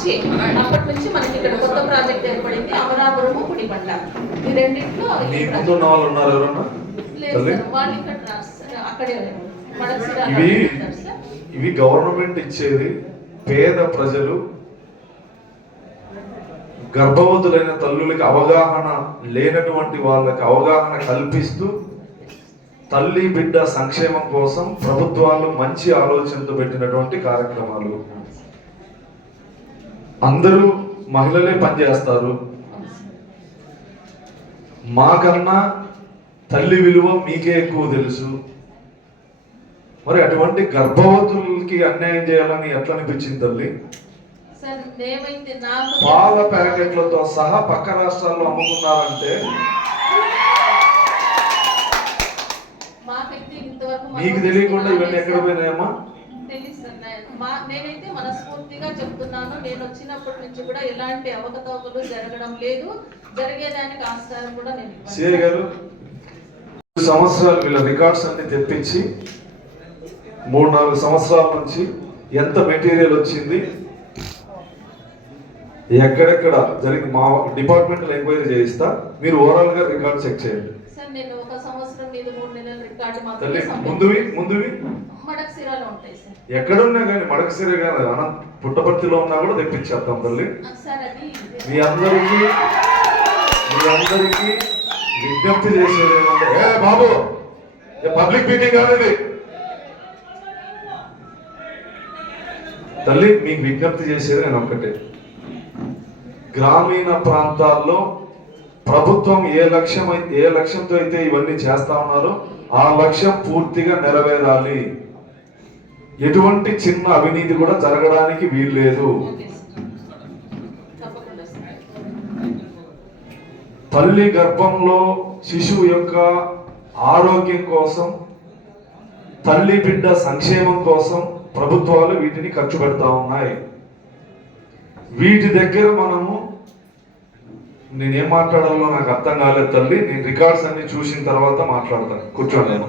మార్చి అప్పటి నుంచి మనకి ఇక్కడ కొత్త ప్రాజెక్ట్ ఏర్పడింది అమరాపురము పుడిబండ ఈ రెండింటిలో వాళ్ళు లేదు సార్, ఇక్కడ అక్కడే ఇవి. ఇవి గవర్నమెంట్ ఇచ్చేది పేద ప్రజలు. గర్భవతులైన తల్లులకి అవగాహన లేనటువంటి వాళ్ళకి అవగాహన కల్పిస్తూ తల్లి బిడ్డ సంక్షేమం కోసం ప్రభుత్వాలు మంచి ఆలోచనతో పెట్టినటువంటి కార్యక్రమాలు. అందరూ మహిళలే పనిచేస్తారు. మాకన్నా తల్లి విలువ మీకే ఎక్కువ తెలుసు. మరి అటువంటి గర్భవతులకి అన్యాయం చేయాలని ఎట్లా అనిపించింది తల్లి? పాల ప్యాకెట్లతో సహా పక్క రాష్ట్రాల్లో అమ్ముకున్నారంటే? మీకు తెలియకుండా ఇవన్నీ ఎక్కడ పోయినాయమ్మా? సార్ మా నేనైతే మనస్ఫూర్తిగా చెప్తున్నాను. నేను వచ్చినప్పటి నుంచి కూడా ఎలాంటి అవకతవకలు జరగడం లేదు. జరిగేదానికి ఆస్కారం కూడా నేను గారు సంవత్సరాలు వీళ్ళ రికార్డ్స్ అన్ని తెప్పించి మూడు నాలుగు సంవత్సరాల నుంచి ఎంత మెటీరియల్ వచ్చింది ఎక్కడెక్కడ జరిగి మా డిపార్ట్మెంటల్ ఎంక్వైరీ చేయిస్తా. మీరు ఓవరాల్గా రికార్డ్ చెక్ చేయండి. సార్ నేను ఒక సంవత్సరం మీద మూడు నెలల రికార్డు తల్లి మాత్రమే ముందువి ముందువి? ఎక్కడున్నా కానీ మడకసిరి కానీ అనంత పుట్టపర్తిలో ఉన్నా కూడా తెప్పించేద్దాం తల్లి. మీ అందరికీ మీ అందరికీ విజ్ఞప్తి చేసేది ఏమంటే ఏ బాబు పబ్లిక్ మీటింగ్ కాదు తల్లి మీకు విజ్ఞప్తి చేసేది నేను ఒక్కటే. గ్రామీణ ప్రాంతాల్లో ప్రభుత్వం ఏ లక్ష్యం ఏ లక్ష్యంతో అయితే ఇవన్నీ చేస్తా ఉన్నారో ఆ లక్ష్యం పూర్తిగా నెరవేరాలి. ఎటువంటి చిన్న అవినీతి కూడా జరగడానికి వీల్లేదు. లేదు తల్లి గర్భంలో శిశువు యొక్క ఆరోగ్యం కోసం తల్లి బిడ్డ సంక్షేమం కోసం ప్రభుత్వాలు వీటిని ఖర్చు పెడతా ఉన్నాయి. వీటి దగ్గర మనము నేనేం మాట్లాడాలో నాకు అర్థం కాలేదు తల్లి నేను రికార్డ్స్ అన్ని చూసిన తర్వాత మాట్లాడతాను. కూర్చోండి. నేను